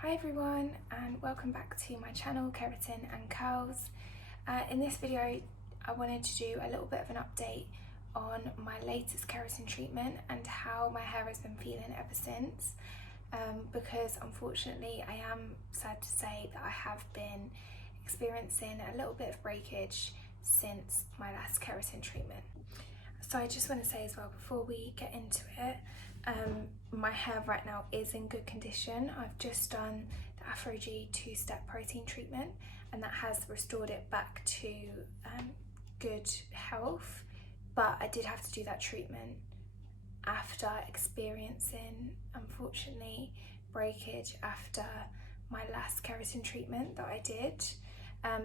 Hi everyone, and welcome back to my channel, Keratin&Curls. In this video I wanted to do a little bit of an update on my latest keratin treatment and how my hair has been feeling ever since, because unfortunately I am sad to say that I have been experiencing a little bit of breakage since my last keratin treatment. So I just want to say as well, before we get into it, my hair right now is in good condition. I've just done the Aphogee 2-step protein treatment, and that has restored it back to good health. But I did have to do that treatment after experiencing, unfortunately, breakage after my last keratin treatment that I did.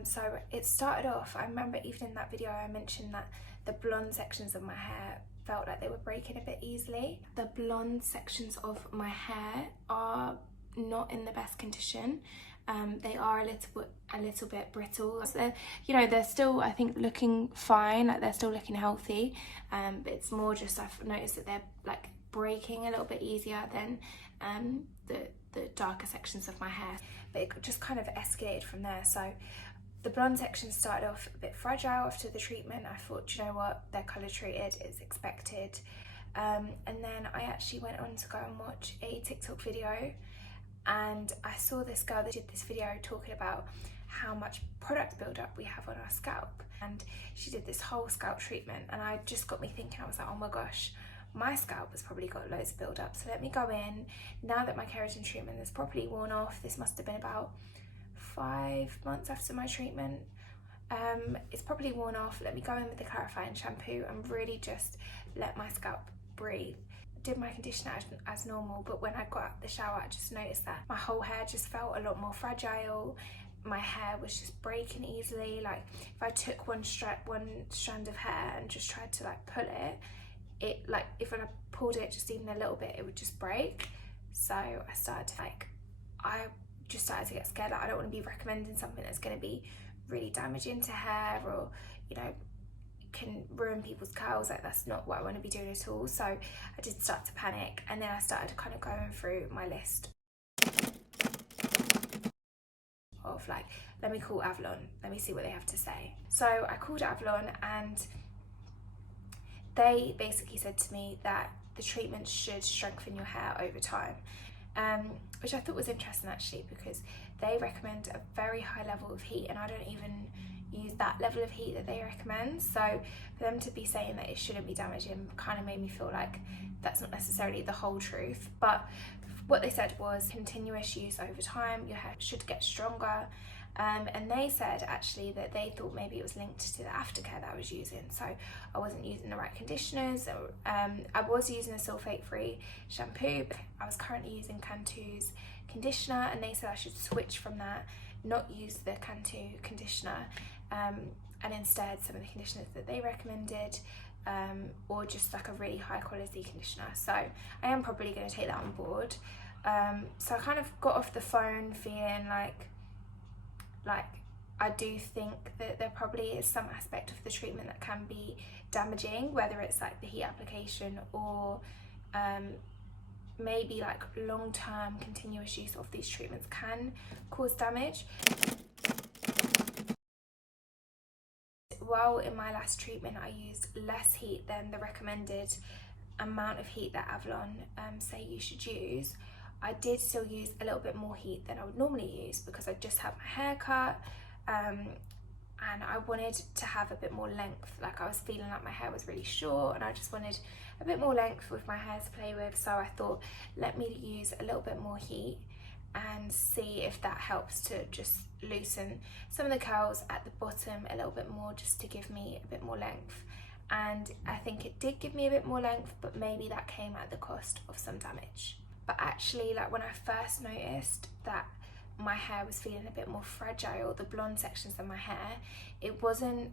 So it started off, I remember even in that video I mentioned that the blonde sections of my hair felt like they were breaking a bit easily. The blonde sections of my hair are not in the best condition. They are a little bit brittle. So they're still, I think, looking fine, like they're still looking healthy. But it's more just I've noticed that they're like breaking a little bit easier than the darker sections of my hair. But it just kind of escalated from there. So the blonde section started off a bit fragile after the treatment. I thought, do you know what, they're colour treated, it's expected. And then I actually went on to go and watch a TikTok video, and I saw this girl that did this video talking about how much product buildup we have on our scalp, and she did this whole scalp treatment, and I just got me thinking. I was like, oh my gosh, my scalp has probably got loads of buildup, so let me go in, now that my keratin treatment is properly worn off. This must have been about 5 months after my treatment. It's probably worn off. Let me go in with the clarifying shampoo and really just let my scalp breathe. Did my conditioner as normal, but when I got out of the shower I just noticed that my whole hair just felt a lot more fragile. My hair was just breaking easily. Like if I took one strand of hair and just tried to like pull it, like if when I pulled it just even a little bit, it would just break. So I started to just started to get scared. Like, I don't want to be recommending something that's going to be really damaging to hair, or can ruin people's curls. Like, that's not what I want to be doing at all. So I did start to panic, and then I started kind of going through my list of like, let me call Avlon, let me see what they have to say. So I called Avlon, and they basically said to me that the treatment should strengthen your hair over time. Which I thought was interesting actually, because they recommend a very high level of heat, and I don't even use that level of heat that they recommend. So for them to be saying that it shouldn't be damaging kind of made me feel like that's not necessarily the whole truth. But what they said was continuous use over time, your hair should get stronger. And they said actually that they thought maybe it was linked to the aftercare that I was using. So I wasn't using the right conditioners. I was using a sulfate-free shampoo, but I was currently using Cantu's conditioner, and they said I should switch from that, not use the Cantu conditioner, and instead some of the conditioners that they recommended, or just like a really high quality conditioner. So I am probably going to take that on board. So I kind of got off the phone feeling like I do think that there probably is some aspect of the treatment that can be damaging, whether it's like the heat application or maybe like long-term continuous use of these treatments can cause damage. While in my last treatment I used less heat than the recommended amount of heat that Avlon say you should use, I did still use a little bit more heat than I would normally use, because I just had my hair cut, and I wanted to have a bit more length. Like I was feeling like my hair was really short, and I just wanted a bit more length with my hair to play with. So I thought, let me use a little bit more heat and see if that helps to just loosen some of the curls at the bottom a little bit more, just to give me a bit more length. And I think it did give me a bit more length, but maybe that came at the cost of some damage. But actually, like when I first noticed that my hair was feeling a bit more fragile, the blonde sections of my hair, it wasn't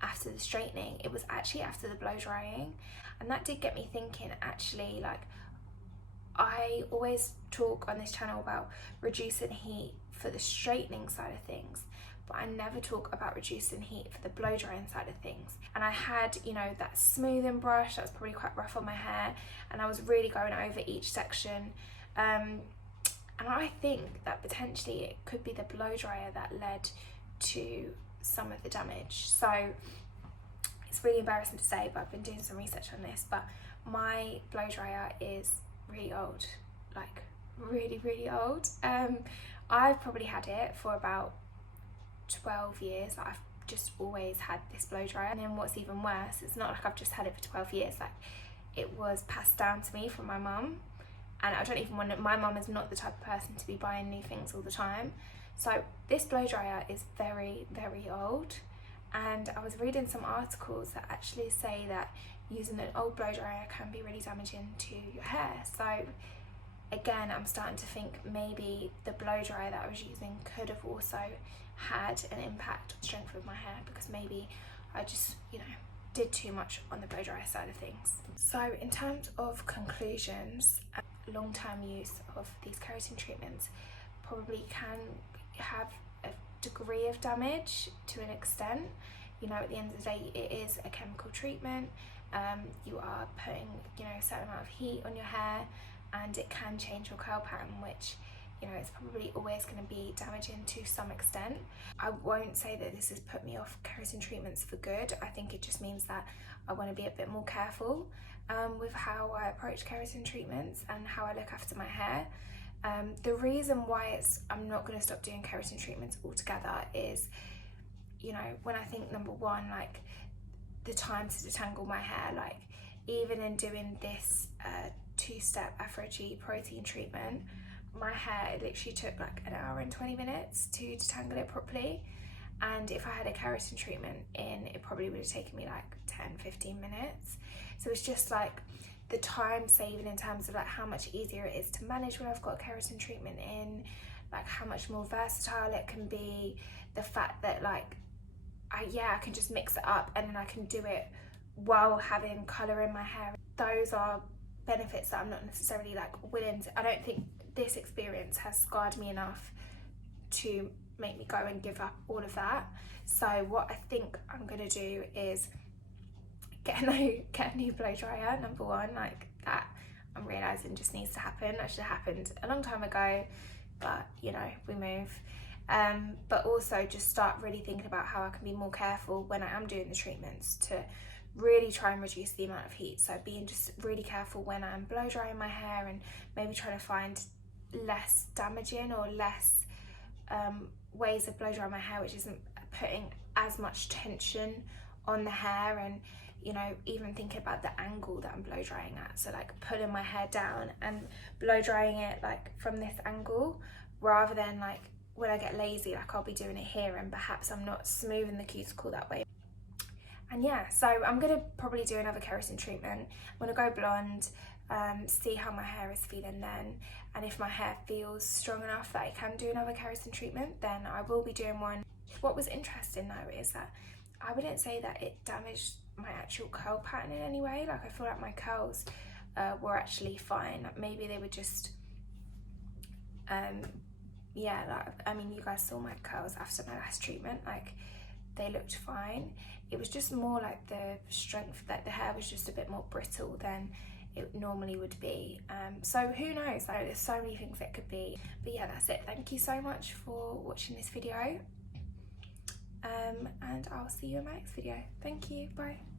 after the straightening, it was actually after the blow drying. And that did get me thinking, actually, like I always talk on this channel about reducing heat for the straightening side of things, but I never talk about reducing heat for the blow drying side of things. And I had, you know, that smoothing brush that was probably quite rough on my hair, and I was really going over each section. And I think that potentially it could be the blow dryer that led to some of the damage. So it's really embarrassing to say, but I've been doing some research on this, but my blow dryer is really old, like really old. I've probably had it for about 12 years. I've just always had this blow dryer. And then what's even worse, it's not like I've just had it for 12 years, like it was passed down to me from my mum. And I don't even want to, my mum is not the type of person to be buying new things all the time. So this blow dryer is very old. And I was reading some articles that actually say that using an old blow dryer can be really damaging to your hair. So again, I'm starting to think maybe the blow dryer that I was using could have also had an impact on the strength of my hair, because maybe I just, you know, did too much on the blow dryer side of things. So in terms of conclusions, long-term use of these keratin treatments probably can have a degree of damage to an extent. You know, at the end of the day, it is a chemical treatment. You are putting, you know, a certain amount of heat on your hair, and it can change your curl pattern, which, you know, it's probably always going to be damaging to some extent. I won't say that this has put me off keratin treatments for good. I think it just means that I want to be a bit more careful with how I approach keratin treatments and how I look after my hair. The reason why I'm not going to stop doing keratin treatments altogether is, you know, when I think, number one, like the time to detangle my hair, like even in doing this 2-step Aphogee protein treatment, my hair literally took like an hour and 20 minutes to detangle it properly. And if I had a keratin treatment in, it probably would have taken me like 10-15 minutes. So it's just like the time saving in terms of like how much easier it is to manage when I've got a keratin treatment in, like how much more versatile it can be, the fact that like I can just mix it up and then I can do it while having colour in my hair. Those are benefits that I'm not necessarily like willing to, I don't think this experience has scarred me enough to make me go and give up all of that. So what I think I'm gonna do is get a new blow dryer, number one, like that I'm realising just needs to happen. That should have happened a long time ago, but you know, we move. But also just start really thinking about how I can be more careful when I am doing the treatments to really try and reduce the amount of heat. So being just really careful when I'm blow drying my hair, and maybe trying to find less damaging or less ways of blow drying my hair which isn't putting as much tension on the hair, and you know, even thinking about the angle that I'm blow drying at. So like pulling my hair down and blow drying it like from this angle, rather than like when I get lazy, like I'll be doing it here and perhaps I'm not smoothing the cuticle that way. And yeah, so I'm gonna probably do another keratin treatment. I'm gonna go blonde, see how my hair is feeling then, and if my hair feels strong enough that it can do another keratin treatment, then I will be doing one. What was interesting though is that I wouldn't say that it damaged my actual curl pattern in any way. Like I feel like my curls were actually fine. Like maybe they were just yeah, like I mean, you guys saw my curls after my last treatment, like they looked fine. It was just more like the strength, that the hair was just a bit more brittle than it normally would be. So who knows, like there's so many things it could be. But yeah, that's it. Thank you so much for watching this video, and I'll see you in my next video. Thank you, bye.